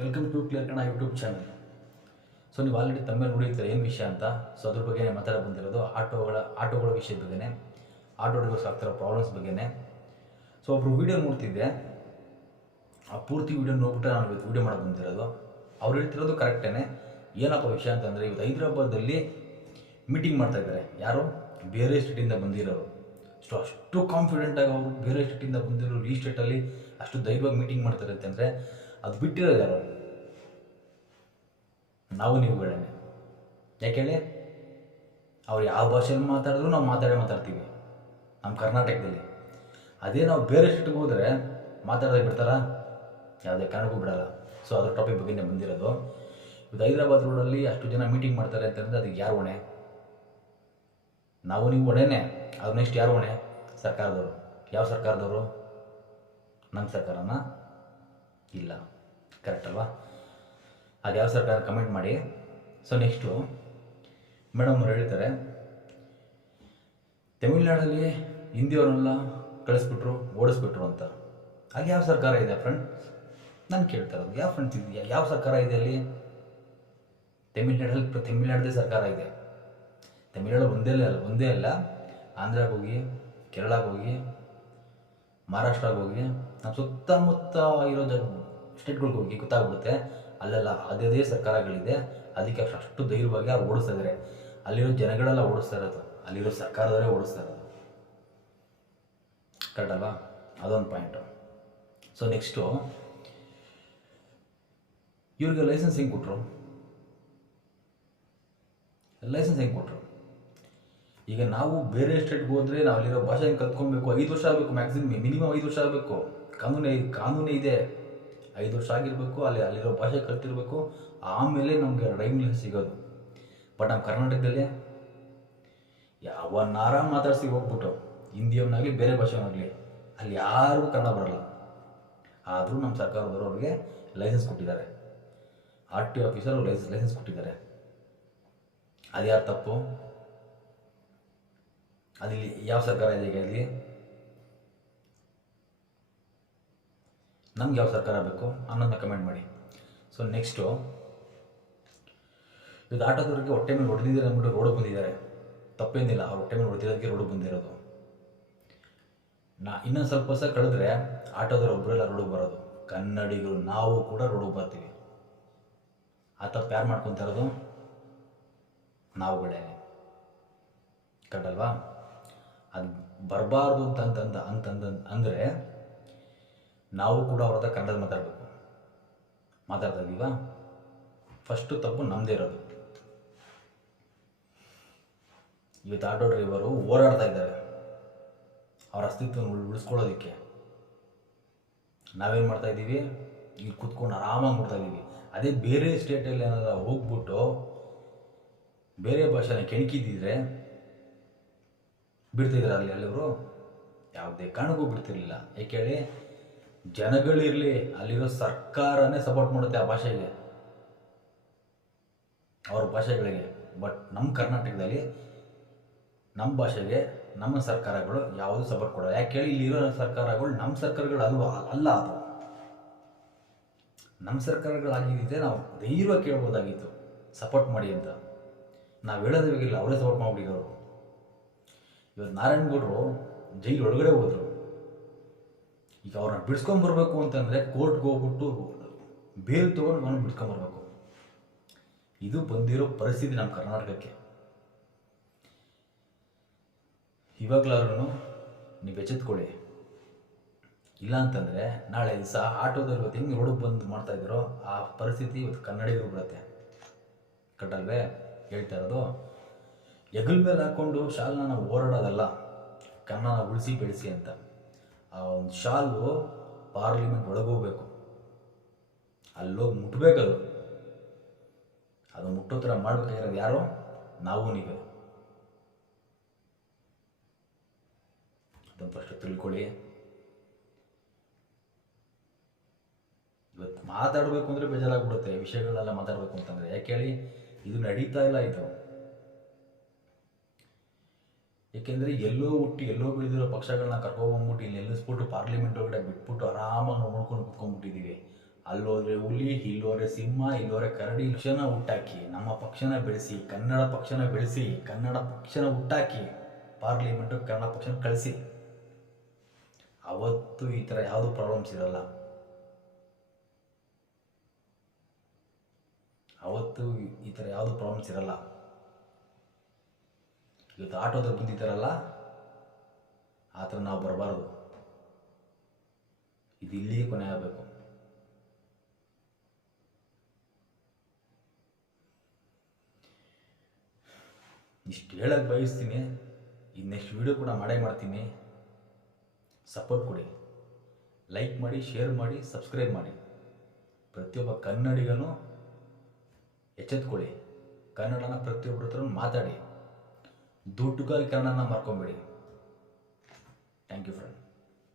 Welcome to clear Kannada YouTube channel. So ನೀವು already ತಮ್ಮ ನೋಡಿರ್ತಾರೆ ಏನು ವಿಷಯ ಅಂತ. ಸೊ ಅದ್ರ ಬಗ್ಗೆ ಮಾತಾಡ ಬಂದಿರೋದು ಆಟೋಗಳ ವಿಷಯದ ಬಗ್ಗೆನೇ, ಆಟೋಗಳಿಗೆ ಆಗ್ತಿರೋ ಪ್ರಾಬ್ಲಮ್ಸ್ ಬಗ್ಗೆನೇ. ಸೊ ಒಬ್ಬರು ವೀಡಿಯೋ ನೋಡ್ತಿದ್ದೆ, ಆ ಪೂರ್ತಿ ವೀಡಿಯೋ ನೋಡ್ಬಿಟ್ಟು ನಾನು ಇವತ್ತು ವೀಡಿಯೋ ಮಾಡೋದು ಬಂದಿರೋದು. ಅವ್ರು ಹೇಳ್ತಿರೋದು ಕರೆಕ್ಟೇ. ಏನಪ್ಪ ವಿಷಯ ಅಂತಂದರೆ, ಇವತ್ತು ಹೈದರಾಬಾದಲ್ಲಿ ಮೀಟಿಂಗ್ ಮಾಡ್ತಾಯಿದ್ದಾರೆ. ಯಾರು? ಬೇರೆ ಸ್ಟೇಟಿಂದ ಬಂದಿರೋರು. ಅಷ್ಟು ಕಾನ್ಫಿಡೆಂಟಾಗಿ ಅವರು ಬೇರೆ ಸ್ಟೇಟಿಂದ ಬಂದಿರೋರು ಈ ಸ್ಟೇಟಲ್ಲಿ ಅಷ್ಟು ಧೈರ್ಯವಾಗಿ ಮೀಟಿಂಗ್ ಮಾಡ್ತಾರೆ ಅಂತಂದರೆ ಅದು ಬಿಟ್ಟಿರೋದು ಯಾರು? ನಾವು ನೀವುಗಳೇನೆ. ಯಾಕೆ ಹೇಳಿ? ಅವ್ರು ಯಾವ ಭಾಷೆಯಲ್ಲಿ ಮಾತಾಡಿದ್ರು ನಾವು ಮಾತಾಡ್ತೀವಿ ನಮ್ಮ ಕರ್ನಾಟಕದಲ್ಲಿ. ಅದೇ ನಾವು ಬೇರೆ ಸ್ಟೇಟಿಗೆ ಹೋದರೆ ಮಾತಾಡೋದೇ ಬಿಡ್ತಾರಾ? ಯಾವುದೇ ಕಾರಣಕ್ಕೂ ಬಿಡಲ್ಲ. ಸೊ ಅದ್ರ ಟಾಪಿಕ್ ಬಗ್ಗೆ ಬಂದಿರೋದು. ಇವತ್ತು ಹೈದರಾಬಾದ್ ರೋಡಲ್ಲಿ ಅಷ್ಟು ಜನ ಮೀಟಿಂಗ್ ಮಾಡ್ತಾರೆ ಅಂತಂದರೆ ಅದಕ್ಕೆ ಯಾರು ಹೊಣೆ? ನಾವು ನೀವು ಹೊಣೆನೇ. ಅದು ನೆಕ್ಸ್ಟ್ ಯಾರು ಹೊಣೆ? ಸರ್ಕಾರದವರು. ಯಾವ ಸರ್ಕಾರದವರು? ನಮ್ಮ ಸರ್ಕಾರನ? ಇಲ್ಲ. ಕರೆಕ್ಟ್ ಅಲ್ವಾ? ಅದು ಯಾವ ಸರ್ಕಾರ? ಕಮೆಂಟ್ ಮಾಡಿ. ಸೊ ನೆಕ್ಸ್ಟು ಮೇಡಮ್ ಅವ್ರು ಹೇಳ್ತಾರೆ, ತಮಿಳ್ನಾಡಲ್ಲಿ ಹಿಂದಿಯವ್ರನ್ನೆಲ್ಲ ಕಳಿಸ್ಬಿಟ್ರು, ಓಡಿಸ್ಬಿಟ್ರು ಅಂತ. ಅಲ್ಲಿ ಯಾವ ಸರ್ಕಾರ ಇದೆ ಫ್ರೆಂಡ್ಸ್? ನಾನು ಕೇಳ್ತಾ ಇರೋದು, ಯಾವ ಫ್ರೆಂಡ್ಸ್ ಇದೆಯಾ? ಯಾವ ಸರ್ಕಾರ ಇದೆ ಅಲ್ಲಿ? ತಮಿಳ್ನಾಡದೇ ಸರ್ಕಾರ ಇದೆ. ತಮಿಳ್ನಾಡು ಒಂದೇ ಅಲ್ಲ, ಆಂಧ್ರಾಗೆ ಹೋಗಿ, ಕೇರಳಕ್ಕೆ ಹೋಗಿ, ಮಹಾರಾಷ್ಟ್ರಕ್ಕೆ ಹೋಗಿ, ನಮ್ಮ ಸುತ್ತಮುತ್ತ ಇರೋ ಸ್ಟೇಟ್ಗಳಿಗೆ ಹೋಗಿ ಗೊತ್ತಾಗ್ಬಿಡುತ್ತೆ. ಅಲ್ಲೆಲ್ಲ ಅದೇ ಸರ್ಕಾರಗಳಿದೆ. ಅದಕ್ಕೆ ಅಷ್ಟು ಧೈರ್ಯವಾಗಿ ಅವ್ರು ಓಡಿಸ್ತಾ ಇದ್ದಾರೆ. ಅಲ್ಲಿರೋ ಜನಗಳೆಲ್ಲ ಓಡಿಸ್ತಾ ಇರೋದು, ಅಲ್ಲಿರೋ ಸರ್ಕಾರದವರೇ ಓಡಿಸ್ತಾ ಇರೋದು. ಕರೆಕ್ಟ್ ಅಲ್ವಾ? ಅದೊಂದು ಪಾಯಿಂಟು. ಸೊ ನೆಕ್ಸ್ಟು, ಇವ್ರಿಗೆ ಲೈಸೆನ್ಸ್ ಹೆಂಗೆ ಕೊಟ್ಟರು? ಈಗ ನಾವು ಬೇರೆ ಸ್ಟೇಟ್ಗೆ ಹೋದರೆ ನಾವು ಅಲ್ಲಿರೋ ಭಾಷೆ ಕಲ್ತ್ಕೊಬೇಕು. 5 ವರ್ಷ ಆಗಬೇಕು, ಮಿನಿಮಮ್ 5 ವರ್ಷ ಆಗಬೇಕು. ಕಾನೂನೇ ಇದೆ. 5 ವರ್ಷ ಆಗಿರಬೇಕು. ಅಲ್ಲಿರೋ ಭಾಷೆ ಕಲ್ತಿರಬೇಕು. ಆಮೇಲೆ ನಮಗೆ ಡ್ರೈವಿಂಗ್ ಲೈಸೆನ್ಸ್ ಸಿಗೋದು. ಬಟ್ ನಮ್ಮ ಕರ್ನಾಟಕದಲ್ಲಿ ಯಾವನ್ನಾರ ಮಾತಾಡಿಸಿ ಹೋಗ್ಬಿಟ್ಟು, ಹಿಂದಿಯವನಾಗಲಿ ಬೇರೆ ಭಾಷೆಯವನಾಗಲಿ, ಅಲ್ಲಿ ಯಾರಿಗೂ ಕನ್ನಡ ಬರಲ್ಲ. ಆದರೂ ನಮ್ಮ ಸರ್ಕಾರದವರು ಅವ್ರಿಗೆ ಲೈಸೆನ್ಸ್ ಕೊಟ್ಟಿದ್ದಾರೆ. RTO ಆಫೀಸರ್ ಲೈಸೆನ್ಸ್ ಕೊಟ್ಟಿದ್ದಾರೆ. ಅದು ಯಾರು ತಪ್ಪು? ಅದಿಲ್ಲಿ ಯಾವ ಸರ್ಕಾರ ಇದೆ? ಈಗ ಇಲ್ಲಿ ನಮ್ಗೆ ಯಾವ ಸರ್ಕಾರ ಬೇಕು ಅನ್ನೋದನ್ನ ಕಮೆಂಟ್ ಮಾಡಿ. ಸೊ ನೆಕ್ಸ್ಟು, ಇದು ಆಟೋದವ್ರಿಗೆ ಹೊಟ್ಟೆ ಮೇಲೆ ಹೊಡೆದಿದ್ದಾರೆ ಅಂದ್ಬಿಟ್ಟು ರೋಡಿಗೆ ಬಂದಿದ್ದಾರೆ. ತಪ್ಪೇನಿಲ್ಲ, ಅವ್ರು ಹೊಟ್ಟೆ ಮೇಲೆ ಹೊಡೆದಿರೋದಕ್ಕೆ ರೋಡಿಗೆ ಬಂದಿರೋದು. ಇನ್ನೊಂದು ಸ್ವಲ್ಪ ವರ್ಷ ಕಳೆದ್ರೆ ಆಟೋದವ್ರು ಒಬ್ಬರೆಲ್ಲ ರೋಡಿಗೆ ಬರೋದು. ಕನ್ನಡಿಗರು ನಾವು ಕೂಡ ರೋಡಿಗೆ ಬರ್ತೀವಿ. ಆ ತಪ್ಪು ಯಾರು ಮಾಡ್ಕೊತಾ ಇರೋದು? ನಾವುಗಳೇ. ಕರೆಕ್ಟಲ್ವಾ? ಅದು ಬರಬಾರ್ದು ಅಂದರೆ ನಾವು ಕೂಡ ಅವ್ರ ಹತ್ರ ಕನ್ನಡ ಮಾತಾಡ್ತಾ ಇದ್ದೀವಾ? ಫಸ್ಟು ತಪ್ಪು ನಮ್ಮದೇ ಇರೋದು. ಇವತ್ತು ಆಟೋ ಡ್ರೈವರು ಹೋರಾಡ್ತಾ ಇದ್ದಾರೆ ಅವ್ರ ಅಸ್ತಿತ್ವವನ್ನು ಉಳಿಸ್ಕೊಳ್ಳೋದಕ್ಕೆ. ನಾವೇನು ಮಾಡ್ತಾ ಇದ್ದೀವಿ? ಇಲ್ಲಿ ಕೂತ್ಕೊಂಡು ಆರಾಮಾಗಿ ಮಾಡ್ತಾ ಇದ್ದೀವಿ. ಅದೇ ಬೇರೆ ಸ್ಟೇಟಲ್ಲಿ ಏನಾದ್ರು ಹೋಗ್ಬಿಟ್ಟು ಬೇರೆ ಭಾಷೆನ ಕೆಣಕಿದ್ದಿದ್ರೆ ಬಿಡ್ತಿದ್ರು ಅಲ್ಲಿವರು? ಯಾವುದೇ ಕಾರಣಕ್ಕೂ ಬಿಡ್ತಿರ್ಲಿಲ್ಲ. ಯಾಕೆ ಹೇಳಿ? ಜನಗಳಿರಲಿ, ಅಲ್ಲಿರೋ ಸರ್ಕಾರನೇ ಸಪೋರ್ಟ್ ಮಾಡುತ್ತೆ ಆ ಭಾಷೆಗೆ, ಅವ್ರ ಭಾಷೆಗಳಿಗೆ. ಬಟ್ ನಮ್ಮ ಕರ್ನಾಟಕದಲ್ಲಿ ನಮ್ಮ ಭಾಷೆಗೆ ನಮ್ಮ ಸರ್ಕಾರಗಳು ಯಾವುದೂ ಸಪೋರ್ಟ್ ಕೊಡೋಲ್ಲ. ಯಾಕೆ ಹೇಳಿ? ಇಲ್ಲಿರೋ ಸರ್ಕಾರಗಳು ನಮ್ಮ ಸರ್ಕಾರಗಳು ಅಲ್ಲ. ಅದು ನಮ್ಮ ಸರ್ಕಾರಗಳಾಗಿದ್ದರೆ ನಾವು ಧೈರ್ಯವಾಗಿ ಕೇಳ್ಬೋದಾಗಿತ್ತು ಸಪೋರ್ಟ್ ಮಾಡಿ ಅಂತ. ನಾವು ಹೇಳೋದಿಲ್ಲ, ಅವರೇ ಸಪೋರ್ಟ್ ಮಾಡಿಬಿಟ್ಟಿರೋರು. ಇವತ್ತು ನಾರಾಯಣಗೌಡರು ಜೈಲು ಒಳಗಡೆ ಹೋದರು. ಈಗ ಅವ್ರನ್ನ ಬಿಡಿಸ್ಕೊಂಬರ್ಬೇಕು ಅಂತಂದರೆ ಕೋರ್ಟ್ಗೆ ಹೋಗ್ಬಿಟ್ಟು ಬೇಲ್ ತೊಗೊಂಡು ಅವನು ಬಿಡಿಸ್ಕೊಂಬರ್ಬೇಕು. ಇದು ಬಂದಿರೋ ಪರಿಸ್ಥಿತಿ ನಮ್ಮ ಕರ್ನಾಟಕಕ್ಕೆ. ಇವಾಗಲಾದ್ರೂ ನೀವು ಎಚ್ಚೆತ್ಕೊಳ್ಳಿ. ಇಲ್ಲ ಅಂತಂದರೆ ನಾಳೆ ದಿವಸ ಆಟೋದಲ್ಲಿ ಇವತ್ತು ಹೆಂಗೆ ರೋಡಿಗೆ ಬಂದು ಮಾಡ್ತಾಯಿದ್ದೀರೋ ಆ ಪರಿಸ್ಥಿತಿ ಇವತ್ತು ಕನ್ನಡಿಗರು ಬರುತ್ತೆ. ಕಟ್ಟಲ್ವೇ ಹೇಳ್ತಾ ಇರೋದು? ಹೆಗಲ ಮೇಲೆ ಹಾಕ್ಕೊಂಡು ಶಾಲ್ನ ನಾವು ಓಡಾಡೋದಲ್ಲ, ಕನ್ನಡ ಉಳಿಸಿ ಬೆಳೆಸಿ ಅಂತ. ಆ ಒಂದು ಶಾಲು ಪಾರ್ಲಿಮೆಂಟ್ ಒಳಗೋಗ್ಬೇಕು, ಅಲ್ಲೋಗಿ ಮುಟ್ಬೇಕದು. ಅದು ಮುಟ್ಟೋ ಥರ ಮಾಡಬೇಕಾಗಿರೋದು ಯಾರು? ನಾವು ನೀವೇ. ಅದನ್ನು ಫಸ್ಟ್ ತಿಳ್ಕೊಳ್ಳಿ. ಇವತ್ತು ಮಾತಾಡಬೇಕು ಅಂದರೆ ಬೇಜಾರಾಗ್ಬಿಡುತ್ತೆ ವಿಷಯಗಳೆಲ್ಲ ಮಾತಾಡಬೇಕು ಅಂತಂದರೆ. ಯಾಕೆ ಹೇಳಿ? ಇದು ನಡೀತಾ ಇಲ್ಲ ಇದು. ಏಕೆಂದರೆ ಎಲ್ಲೋ ಹುಟ್ಟಿ ಎಲ್ಲೋ ಬೆಳೆದಿರೋ ಪಕ್ಷಗಳನ್ನ ಕರ್ಕೊಂಡ್ಬಂದ್ಬಿಟ್ಟು ಇಲ್ಲಿ ನಿಲ್ಲಿಸ್ಬಿಟ್ಟು ಪಾರ್ಲಿಮೆಂಟ್ ಒಳಗಡೆ ಬಿಟ್ಬಿಟ್ಟು ಆರಾಮಾಗಿ ನೋಡ್ಕೊಂಡು ಕುತ್ಕೊಂಡ್ಬಿಟ್ಟಿದ್ದೀವಿ. ಅಲ್ಲೋದ್ರೆ ಹುಲಿ, ಇಲ್ಲೋದ್ರೆ ಸಿಂಹ, ಇಲ್ಲೋದ್ರೆ ಕರಡಿ. ಪಕ್ಷನ ಹುಟ್ಟಾಕಿ, ನಮ್ಮ ಪಕ್ಷನ ಬೆಳೆಸಿ, ಕನ್ನಡ ಪಕ್ಷನ ಬೆಳೆಸಿ, ಕನ್ನಡ ಪಕ್ಷನ ಹುಟ್ಟಾಕಿ ಪಾರ್ಲಿಮೆಂಟು ಕನ್ನಡ ಪಕ್ಷನ ಕಳಿಸಿ. ಅವತ್ತು ಈ ಥರ ಯಾವುದು ಪ್ರಾಬ್ಲಮ್ಸ್ ಇರಲ್ಲ. ಅವತ್ತು ಈ ಥರ ಯಾವುದು ಪ್ರಾಬ್ಲಮ್ಸ್ ಇರಲ್ಲ. ಇವತ್ತು ಆಟೋದಲ್ಲಿ ಬಂದಿದ್ದಾರಲ್ಲ, ಆ ಥರ ನಾವು ಬರಬಾರ್ದು. ಇದು ಇಲ್ಲಿಗೆ ಕೊನೆ ಆಗಬೇಕು. ಇಷ್ಟು ಹೇಳಕ್ಕೆ ಬಯಸ್ತೀನಿ. ಈ ನೆಕ್ಸ್ಟ್ ವೀಡಿಯೋ ಕೂಡ ಮಾಡೇ ಮಾಡ್ತೀನಿ. ಸಪೋರ್ಟ್ ಕೊಡಿ, ಲೈಕ್ ಮಾಡಿ, ಶೇರ್ ಮಾಡಿ, ಸಬ್ಸ್ಕ್ರೈಬ್ ಮಾಡಿ. ಪ್ರತಿಯೊಬ್ಬ ಕನ್ನಡಿಗನೂ ಎಚ್ಚೆತ್ಕೊಳ್ಳಿ. ಕನ್ನಡನ ಪ್ರತಿಯೊಬ್ಬರ ಹತ್ರ ಮಾತಾಡಿ. ದುಡ್ಡುಗಾಗಿ ಕನ್ನಡನ ಮಾರ್ಕೊಂಬೇಡಿ. Thank you friend.